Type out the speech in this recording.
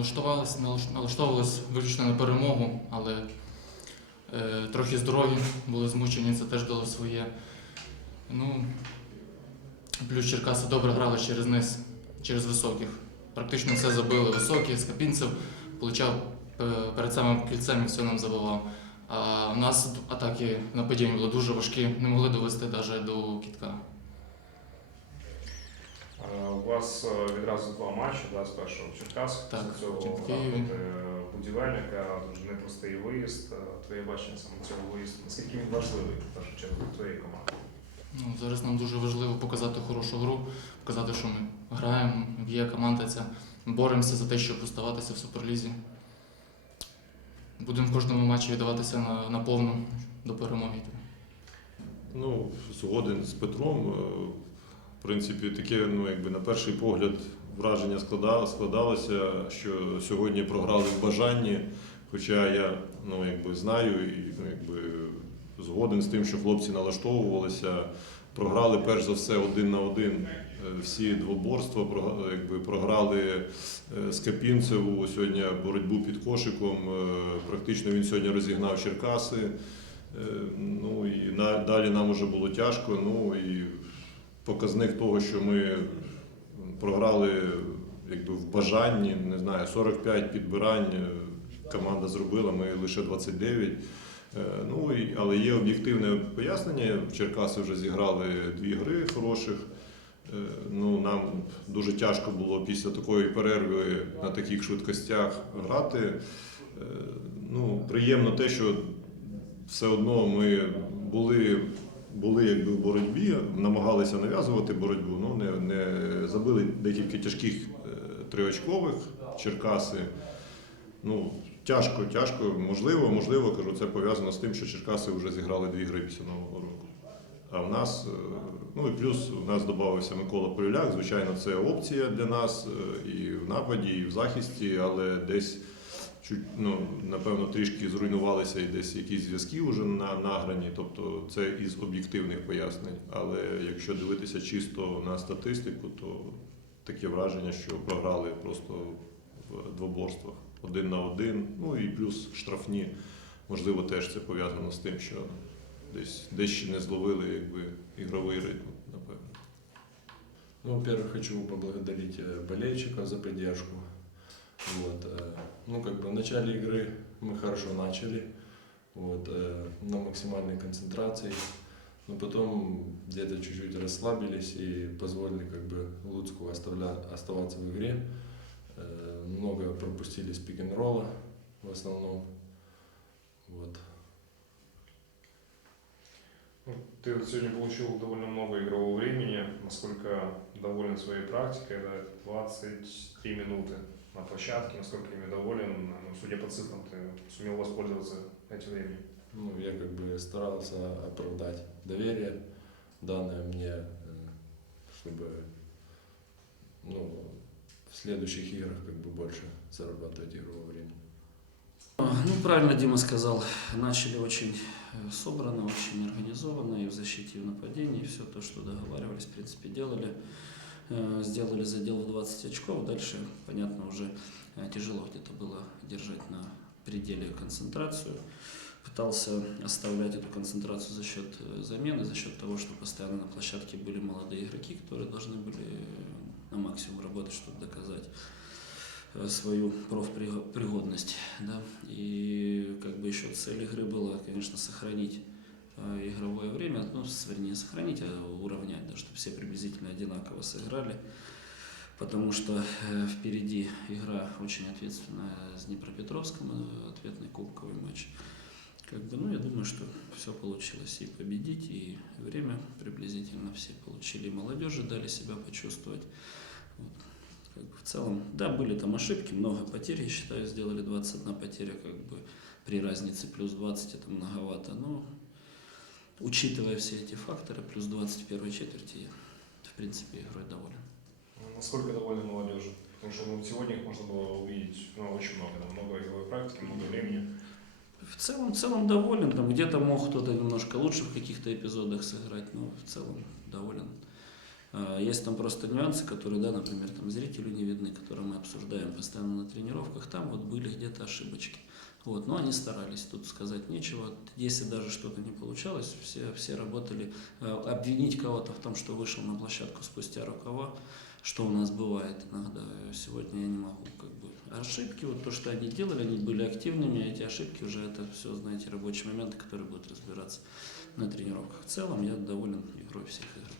налаштувалися, налаштовувалися виключно на перемогу, але е, трохи здорові, були змучені, це теж дало своє. Ну, плюс Черкаси добре грали через низ, через високих. Практично все забили високі, Скапінцев получав е, перед самим кільцем і все нам забивав. А в нас атаки нападіння були дуже важкі, не могли довести навіть до кітка. Е, У вас е, відразу два матчі, да, спершу в Черкасах, Так, цього проти будівельника, дуже непростий виїзд. Е, Твоє бачення саме цього виїзду. Наскільки він важливий в першу чергу для твоєї команди? Ну, зараз нам дуже важливо показати хорошу гру, показати, що ми граємо, є команда ця, боремося за те, щоб оставатися в суперлізі. Будемо в кожному матчі віддаватися на, на повну до перемоги. Ну, згоден з Петром. Принципі, таке, ну, якби на перший погляд, враження складало- складалося, що сьогодні програли в бажанні. Хоча я ну, якби, знаю і ну, якби, згоден з тим, що хлопці налаштовувалися, програли перш за все один на один. Е, Всі двоборства якби, програли е, Скапінцеву сьогодні боротьбу під кошиком. Е, Практично він сьогодні розігнав Черкаси. Ну і на, далі нам вже було тяжко. Ну і показник того, що ми програли якби в бажанні, не знаю, 45 підбирань е, команда зробила, ми лише 29. Е, Ну, але є об'єктивне пояснення. Черкаси вже зіграли дві гри хороших. Е, Ну, нам дуже тяжко було після такої перерви на таких швидкостях грати. Ну, приємно те, що все одно ми були, були якби в боротьбі, намагалися нав'язувати боротьбу, ну не, не забили декілька тяжких е, триочкових Черкаси. Ну, тяжко, тяжко, можливо, можливо, кажу, це пов'язано з тим, що Черкаси вже зіграли дві гри після Нового року. А в нас, е, ну і плюс у нас додався Микола Полюляк. Звичайно, це опція для нас е, і в нападі, і в захисті, але десь чуть, ну, напевно, трішки зруйнувалися і десь якісь зв'язки вже на награні, тобто це із об'єктивних пояснень. Але якщо дивитися чисто на статистику, то таке враження, що програли просто в двоборствах один на один. Ну і плюс штрафні. Можливо, теж це пов'язано з тим, що десь, ще не зловили якби, ігровий ритм, напевно. Ну, во-первых, хочу поблагодарить э, болельщиков за поддержку. Вот, э, ну, как бы в начале игры мы хорошо начали, вот, э, на максимальной концентрации, но потом где-то чуть-чуть расслабились и позволили как бы Луцку оставля- оставаться в игре. Э, Много пропустили с пик-н-ролла в основном. Вот. Ну, Ты сегодня получил довольно много игрового времени. Насколько доволен своей практикой? Да, 23 минуты на площадке. Насколько ими доволен? Ну, судя по цифрам, ты сумел воспользоваться этим временем. Ну, я как бы старался оправдать доверие, данное мне, э, чтобы ну, в следующих играх как бы больше зарабатывать игрового времени. Ну, правильно Дима сказал, начали очень э, собрано, очень организованно и в защите, и в нападении, все то, что договаривались, в принципе, делали. Э, Сделали задел в 20 очков, дальше, понятно, уже э, тяжело где-то было держать на пределе концентрацию. Пытался оставлять эту концентрацию за счет замены, за счет того, что постоянно на площадке были молодые игроки, которые должны были на максимум работать, чтобы доказать свою профпригодность. Да? И как бы еще цель игры была, конечно, сохранить э, игровое время, ну, вернее, сохранить, а уравнять, да, чтобы все приблизительно одинаково сыграли. Потому что э, впереди игра очень ответственная с Днепропетровском, э, ответный кубковый матч. Как бы, ну, я думаю, что все получилось и победить, и время приблизительно все получили. Молодежи дали себя почувствовать. Вот. Как бы в целом, да, были там ошибки, много потерь, я считаю, сделали 21 потеря, как бы при разнице плюс 20 это многовато, но учитывая все эти факторы, плюс 20 в первой четверти, я, в принципе, игрой доволен. Ну, Насколько доволен молодежи? Потому что ну, сегодня их можно было увидеть ну, очень много. Да, много игровой практики, много времени. В целом, в целом доволен, там где-то мог кто-то немножко лучше в каких-то эпизодах сыграть, но в целом доволен Есть там просто нюансы, которые, да, например, там зрителю не видны, которые мы обсуждаем постоянно на тренировках. Там вот были где-то ошибочки. Вот, но они старались, тут сказать нечего. Если даже что-то не получалось, все, все работали. Э, Обвинить кого-то в том, что вышел на площадку спустя рукава, что у нас бывает иногда, сегодня я не могу. Как бы. Ошибки, вот то, что они делали, они были активными, а эти ошибки уже это все, знаете, рабочие моменты, которые будут разбираться на тренировках. В целом я доволен игрой всех игроков.